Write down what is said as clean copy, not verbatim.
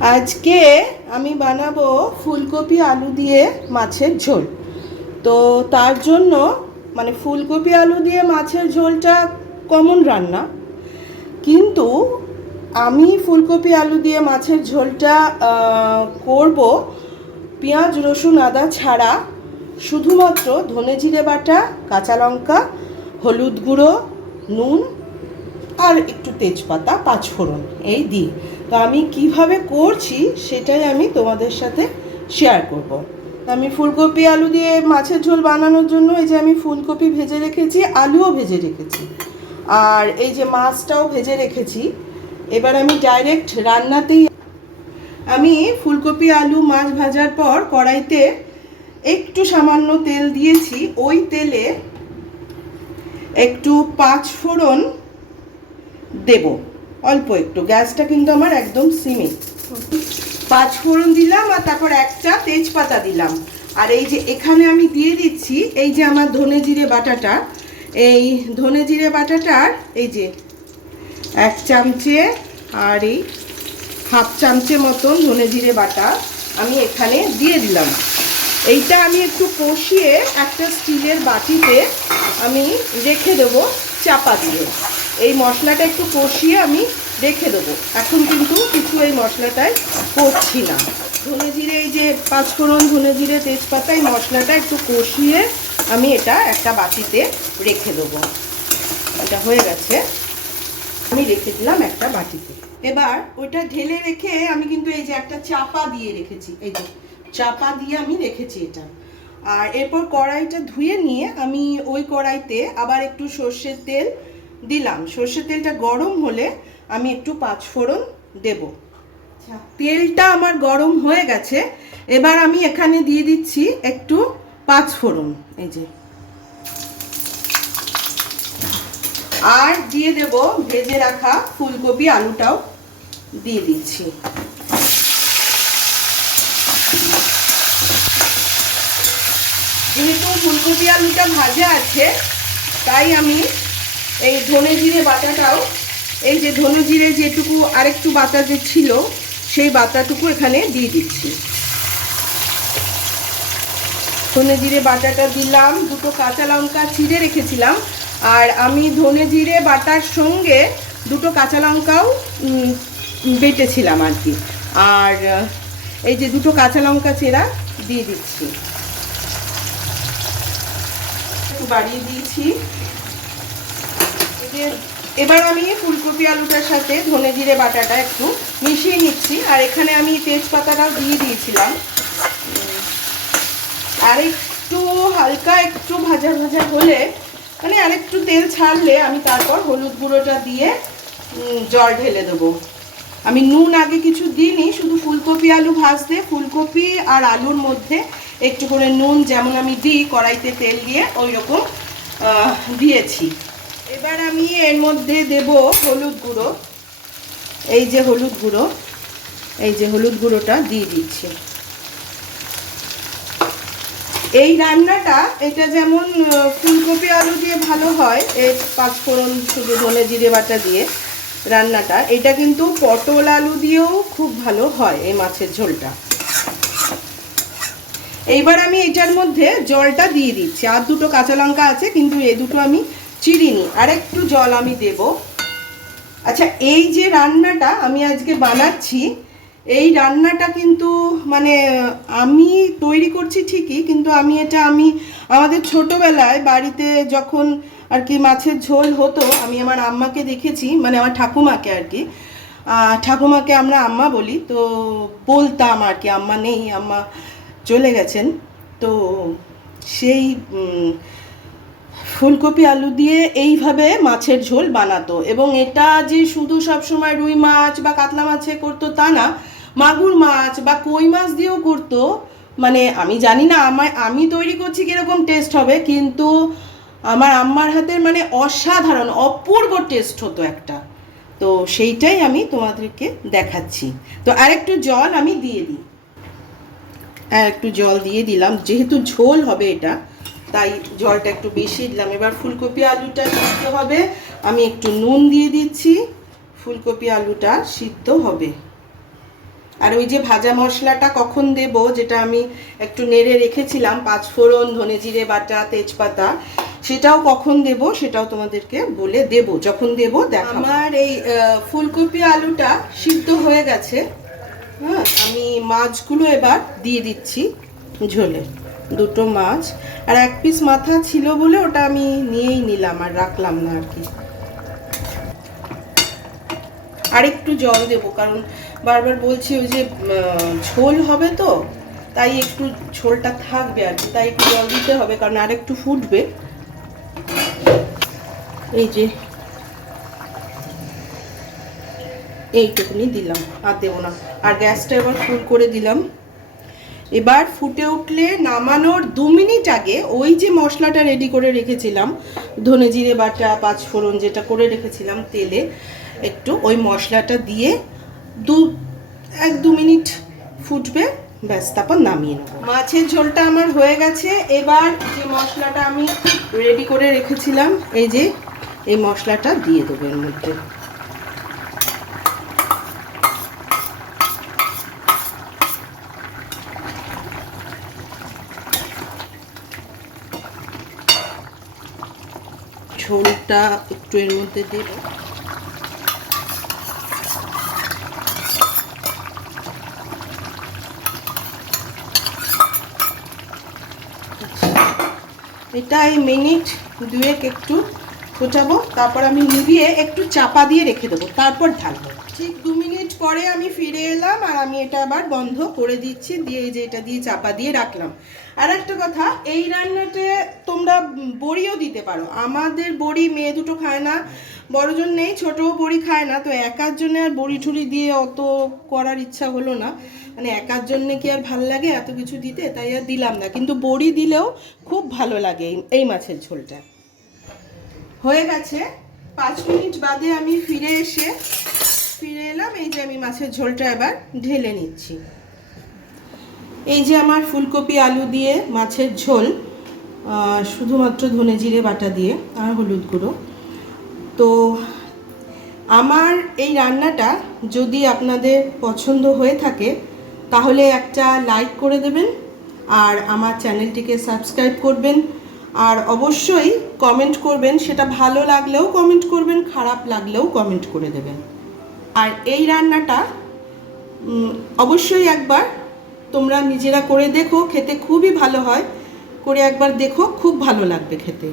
আজকে আমি বানাবো ফুলকপি আলু দিয়ে মাছের ঝোল। তো তার জন্য মানে ফুলকপি আলু দিয়ে মাছের ঝোলটা কমন রান্না, কিন্তু আমি ফুলকপি আলু দিয়ে মাছের ঝোলটা করব পেঁয়াজ রসুন আদা ছাড়া, শুধুমাত্র ধনে জিরে বাটা, কাঁচা লঙ্কা, হলুদ গুঁড়ো, নুন আর একটু তেজপাতা, পাঁচফোড়ন এই দিই। তো আমি কিভাবে করছি সেটাই আমি তোমাদের সাথে শেয়ার করব। আমি ফুলকপি আলু দিয়ে মাছের ঝোল বানানোর জন্য এই যে আমি ফুলকপি ভেজে রেখেছি, আলুও ভেজে রেখেছি, আর এই যে মাছটাও ভেজে রেখেছি। এবার আমি ডাইরেক্ট রান্নাতেই আমি ফুলকপি আলু মাছ ভাজার পর কড়াইতে একটু সামান্য তেল দিয়েছি। ওই তেলে একটু পাঁচফোড়ন দেব, অল্প একটু, গ্যাসটা কিন্তু আমার একদম সিমে। পাঁচফোড়ন দিলাম আর তারপর একটা তেজপাতা দিলাম। আর এই যে এখানে আমি দিয়ে দিচ্ছি এই যে আমার ধনে জিরে বাটাটা, এই ধনে জিরে বাটাটার এই যে এক চামচে আর এই হাফ চামচে মতন ধনে জিরে বাটা আমি এখানে দিয়ে দিলাম। এইটা আমি একটু কষিয়ে একটা স্টিলের বাটিতে আমি রেখে দেবো চাপা দিয়ে। এই মশলাটা একটু কষিয়ে আমি রেখে দেবো, এখন কিন্তু কিছু এই মশলাটায় করছি না। ধনে জিরে এই যে পাঁচফোড়ন, ধনে জিরে, তেজপাতা, এই মশলাটা একটু কষিয়ে আমি এটা একটা বাটিতে রেখে দেবো। এটা হয়ে গেছে, আমি রেখে দিলাম একটা বাটিতে। এবার ওইটা ঢেলে রেখে আমি কিন্তু এই যে একটা চাপা দিয়ে রেখেছি, এই যে চাপা দিয়ে আমি রেখেছি এটা। আর এরপর কড়াইটা ধুয়ে নিয়ে আমি ওই কড়াইতে আবার একটু সর্ষের তেল দিলাম। সর্ষের তেলটা গরম হলে আমি একটু পাঁচফোড়ন দেব। তেলটা আমার গরম হয়ে গেছে, এবার আমি এখানে দিয়ে দিচ্ছি একটু পাঁচফোড়ন, এই যে, আর দিয়ে দেব ভেজে রাখা ফুলকপি আলুটাও দিয়ে দিচ্ছি। যেহেতু ফুলকপি আলুটা ভাজা আছে তাই আমি এই ধনে জিরে বাটাটাও, এই যে ধনে জিরে যেটুকু আরেকটু বাটা যে ছিল সেই বাটাটুকু এখানে দিয়ে দিচ্ছি। ধনে জিরে বাটাটা দিলাম, দুটো কাঁচা লঙ্কা চিড়ে রেখেছিলাম, আর আমি ধনে জিরে বাটার সঙ্গে দুটো কাঁচা লঙ্কাও বেটেছিলাম আর কি। আর এই যে দুটো কাঁচা লঙ্কা চেরা দিয়ে দিচ্ছি, একটু বাড়িয়ে দিয়েছি। এবার আমি ফুলকপি আলুটার সাথে ধনে জিরে বাটাটা একটু মিশিয়ে নিচ্ছি। আর এখানে আমি তেজপাতাটাও দিয়ে দিয়েছিলাম। আর একটু হালকা একটু ভাজা ভাজা হলে, মানে আরেকটু তেল ছাড়লে আমি তারপর হলুদ গুঁড়োটা দিয়ে জল ঢেলে দেবো। আমি নুন আগে কিছু দিইনি, শুধু ফুলকপি আলু ভাজতে ফুলকপি আর আলুর মধ্যে একটু করে নুন যেমন আমি দিই কড়াইতে তেল দিয়ে, ওই রকম দিয়েছি। এবার আমি এর মধ্যে দেব হলুদ গুঁড়ো, এই যে হলুদ গুঁড়ো, এই যে হলুদ গুঁড়োটা দিয়ে দিচ্ছি। এই রান্নাটা এটা যেমন ফুলকপি আলু দিয়ে ভালো হয়, এই পাঁচফোড়ন শুধু ধনে জিরে বাটা দিয়ে রান্নাটা, এটা কিন্তু পটল আলু দিয়েও খুব ভালো হয় এই মাছের ঝোলটা। এইবার আমি এটার মধ্যে জলটা দিয়ে দিচ্ছি। আর দুটো কাঁচা লঙ্কা আছে কিন্তু এই দুটো আমি চিড়িনি, আর একটু জল আমি দেব। আচ্ছা, এই যে রান্নাটা আমি আজকে বানাচ্ছি, এই রান্নাটা কিন্তু মানে আমি তৈরি করছি ঠিকই, কিন্তু আমি আমাদের ছোটোবেলায় বাড়িতে যখন আর কি মাছের ঝোল হতো, আমি আমার আম্মাকে দেখেছি, মানে আমার ঠাকুমাকে আর কি, ঠাকুমাকে আমরা আম্মা বলি, তো বলতাম আর কি, আম্মা নেই, আম্মা চলে গেছেন। তো সেই ফুলকপি আলু দিয়ে এইভাবে মাছের ঝোল বানাতো। এবং এটা যে শুধু সবসময় রুই মাছ বা কাতলা মাছে করতো তা না, মাগুর মাছ বা কই মাছ দিয়েও করতো। মানে আমি জানি না আমি তৈরি করছি কীরকম টেস্ট হবে, কিন্তু আমার আম্মার হাতের মানে অসাধারণ অপূর্ব টেস্ট হতো একটা। তো সেইটাই আমি তোমাদেরকে দেখাচ্ছি। তো আরেকটু জল আমি দিয়ে দিই, একটু জল দিয়ে দিলাম, যেহেতু ঝোল হবে এটা তাই জলটা একটু বেশি দিলাম। এবার ফুলকপি আলুটা সিদ্ধ হবে, আমি একটু নুন দিয়ে দিচ্ছি, ফুলকপি আলুটা সিদ্ধ হবে। আর ওই যে ভাজা মশলাটা কখন দেব, যেটা আমি একটু নেড়ে রেখেছিলাম, পাঁচফোড়ন, ধনে জিরে বাটা, তেজপাতা, সেটাও কখন দেব সেটাও তোমাদেরকে বলে দেব, যখন দেব দেখাবো। আমার এই ফুলকপি আলুটা সিদ্ধ হয়ে গেছে। হ্যাঁ, আমি মাছগুলো এবার দিয়ে দিচ্ছি ঝোলে। দুটো মাছ আর এক পিস মাথা ছিল বলে ওটা আমি নিয়েই নিলাম, আর রাখলাম না আর কি। আর একটু জল দেব, কারণ বারবার বলছি ওই যে ঝোল হবে তো, তাই একটু ঝোলটা থাকবে আর কি, তাই একটু জল দিতে হবে, কারণ আর একটু ফুটবে। এই যে এইটুকুনি দিলাম, আর দেবো না। আর গ্যাসটা এবার ফুল করে দিলাম। এবার ফুটে উঠলে নামানোর 2 মিনিট আগে ওই যে মশলাটা রেডি করে রেখেছিলাম, ধনে জিরে বাটা, পাঁচফোড়ন যেটা করে রেখেছিলাম তেলে, একটু ওই মশলাটা দিয়ে 1-2 মিনিট ফুটবে, ব্যাস, তারপর নামিয়ে নেব। মাছের ঝোলটা আমার হয়ে গেছে। এবার যে মশলাটা আমি রেডি করে রেখেছিলাম, এই যে এই মশলাটা দিয়ে দেবো এর মধ্যে। ঝোলটা একটু এর মধ্যে দেব। এটা এই মিনিট 2 একটু ফোটাবো, তারপর আমি নিভিয়ে একটু চাপা দিয়ে রেখে দেবো, তারপর ঢালবো। ঠিক 2 মিনিট পরে আমি ফিরে এলাম, আর আমি এটা আবার বন্ধ করে দিচ্ছি, দিয়ে যে এটা দিয়ে চাপা দিয়ে রাখলাম। আর একটা কথা, এই রান্নাতে তোমরা বড়িও দিতে পারো। আমাদের বড়ি মেয়ে দুটো খায় না, বড়জন নেই, ছোটও বড়ি খায় না, তো একার জন্য আর বড়ি ঠুড়ি দিয়ে অত করার ইচ্ছা হলো না, মানে একার জন্য কি আর ভাল লাগে এত কিছু দিতে, তাই আর দিলাম না। কিন্তু বড়ি দিলেও খুব ভালো লাগে এই মাছের ঝোলটা। হয়ে গেছে। 5 মিনিট বাদে আমি ফিরে এলাম। এই যে আমি মাছের ঝোলটা এবার ঢেলে নিচ্ছি। এই যে আমার ফুলকপি আলু দিয়ে মাছের ঝোল, শুধুমাত্র ধনে জিরে বাটা দিয়ে আর হলুদ গুঁড়ো। তো আমার এই রান্নাটা যদি আপনাদের পছন্দ হয়ে থাকে, তাহলে একটা লাইক করে দেবেন, আর আমার চ্যানেলটিকে সাবস্ক্রাইব করবেন, আর অবশ্যই কমেন্ট করবেন। সেটা ভালো লাগলেও কমেন্ট করবেন, খারাপ লাগলেও কমেন্ট করে দেবেন। আর এই রান্নাটা অবশ্যই একবার তোমরা নিজেরা করে দেখো, খেতে খুবই ভালো হয়। করে একবার দেখো, খুব ভালো লাগবে খেতে।